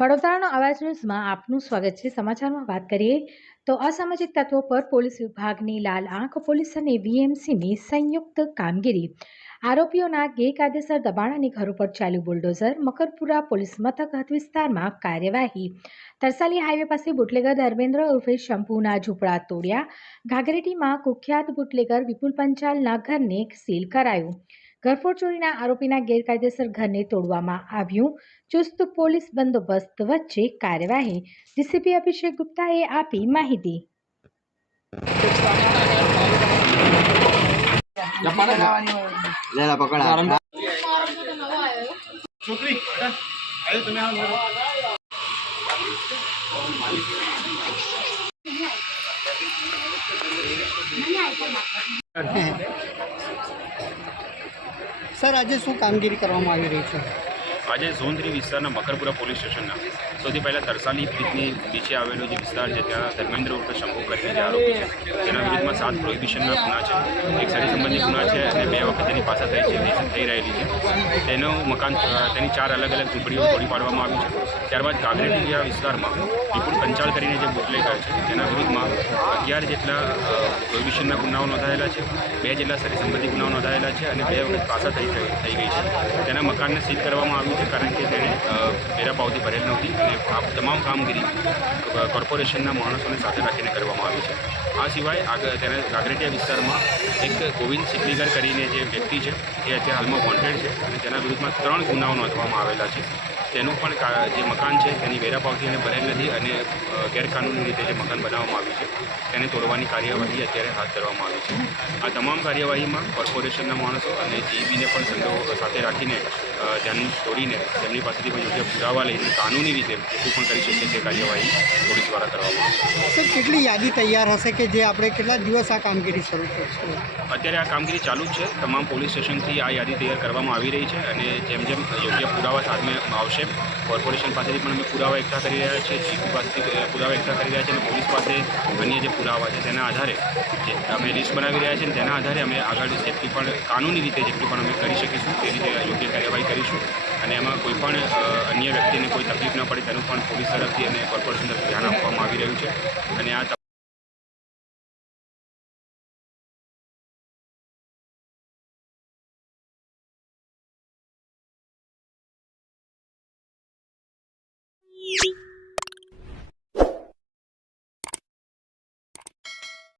વડોદરાનો અવાજ ન્યૂઝમાં આપનું સ્વાગત છે. સમાચારમાં વાત કરીએ તો અસામાજિક તત્વો પર પોલીસ વિભાગની લાલ આંખ, પોલીસ અને વીએમસીની સંયુક્ત કામગીરી. આરોપીઓના ગેરકાયદેસર દબાણ અને ઘરો પર ચાલ્યું બુલડોઝર. મકરપુરા પોલીસ મથક હદ વિસ્તારમાં કાર્યવાહી. તરસાલી હાઈવે પાસે બુટલેગર ધર્મેન્દ્ર ઉર્ફે શંભુના ઝૂંપડા તોડ્યા. ઘાઘરેટીમાં કુખ્યાત બુટલેગર વિપુલ પંચાલના ઘરને સીલ કરાયું. ઘરફોડ ચોરીના આરોપીના ગેરકાયદેસર ઘરને તોડવામાં આવ્યું. ચુસ્ત પોલીસ બંદોબસ્ત વચ્ચે કાર્યવાહી. ડીસીપી અભિષેક ગુપ્તાએ આપી માહિતી. છોકરી સર, આજે શું કામગીરી કરવામાં આવી રહી છે? આજે ઝોન થ્રી વિસ્તારના મકરપુરા પોલીસ સ્ટેશનના સૌથી પહેલાં તરસાલી બ્રિજની નીચે આવેલો જે વિસ્તાર છે ત્યાં ધર્મેન્દ્ર ઉર્ફે શંભુ કરીને જે આરોપી છે તેના વિરુદ્ધમાં સાત પ્રોહિબિશનના ગુના છે. એક સરી સંબંધી ગુના છે અને બે વખત તેની પાસે થઈ છે થઈ- રહેલી છે. તેનું મકાન તેની ચાર અલગ અલગ ઝૂંપડીઓ તોડી પાડવામાં આવી છે. ત્યારબાદ કાગરેટીયા વિસ્તારમાં વિપુલ પંચાલ કરીને જે બુટલેગર છે તેના વિરુદ્ધમાં અગિયાર જેટલા પ્રોહિબિશનના ગુનાઓ નોંધાયેલા છે બે જેટલા સરી સંબંધી ગુનાઓ નોંધાયેલા છે અને બે વખત પાસા થઈ થઈ ગઈ છે. તેના મકાનને સીલ કરવામાં આવ્યું છે કારણ કે તેણે અ, વેરા પાવતી ભરેલ નહોતી અને આ તમામ કામગીરી કોર્પોરેશનના માણસોને સાથે રાખીને કરવામાં આવી છે. આ સિવાય આગળ તેના ગાગરેટિયા વિસ્તારમાં એક ગોવિંદ સિકલીગર કરીને જે વ્યક્તિ છે, એ અત્યારે હાલમાં વોન્ટેડ છે અને તેના વિરુદ્ધમાં ત્રણ ગુનાઓ નોંધવામાં આવેલા છે. તેનું પણ જે મકાન છે, તેની વેરા પાવતી એને ભરેલ નથી અને ગેરકાનૂની રીતે જે મકાન બનાવવામાં આવ્યું છે, તેને તોડવાની કાર્યવાહી અત્યારે હાથ ધરવામાં આવી છે. આ તમામ કાર્યવાહીમાં કોર્પોરેશનના માણસો અને જીબીને પણ સંડો સાથે રાખીને ધ્યાન દોરીને તેમની પાસેથી પણ યોગ્ય પુરાવા લઈને કાનૂની રીતે એટલું પણ કરી શકીએ તે કાર્યવાહી પોલીસ દ્વારા કરવામાં આવશે સર કેટલી યાદી તૈયાર હશે કે જે આપણે કેટલા દિવસ આ કામગીરી શરૂ કરશું અત્યારે આ કામગીરી ચાલુ જ છે. તમામ પોલીસ સ્ટેશનથી આ યાદી તૈયાર કરવામાં આવી રહી છે અને જેમ જેમ યોગ્ય પુરાવા સામે આવશે કોર્પોરેશન પાસેથી પણ અમે પુરાવા એકઠા કરી રહ્યા છીએ જીપી પાસેથી પુરાવા એકઠા કરી રહ્યા છીએ અને પોલીસ પાસે અન્ય જે પુરાવા છે તેના આધારે જે અમે લિસ્ટ બનાવી રહ્યા છીએ તેના આધારે અમે આગળ જેટલી પણ કાનૂની રીતે જેટલી પણ અમે કરી શકીશું તે રીતે યોગ્ય કાર્યવાહી કરીશું અને એમાં કોઈ પણ અન્ય વ્યક્તિને કોઈ તકલીફ ન પડે તેનું પણ પોલીસ તરફથી અને કોર્પોરેશન તરફથી ધ્યાન આપવામાં આવી રહ્યું છે. અને આ